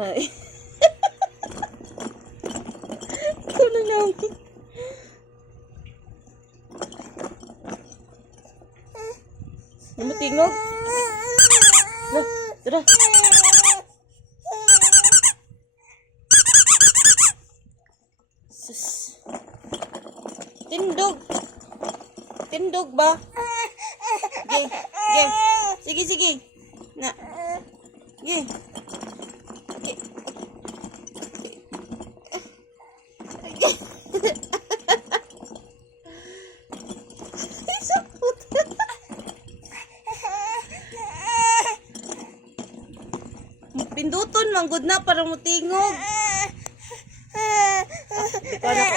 Ay. Ikaw na lang. Matingog. Tara. Sus. Tindog. Tindog ba? Sige. Sige. Na. Sige. Pinduton manggod na para mutingog. Ikaw na ko.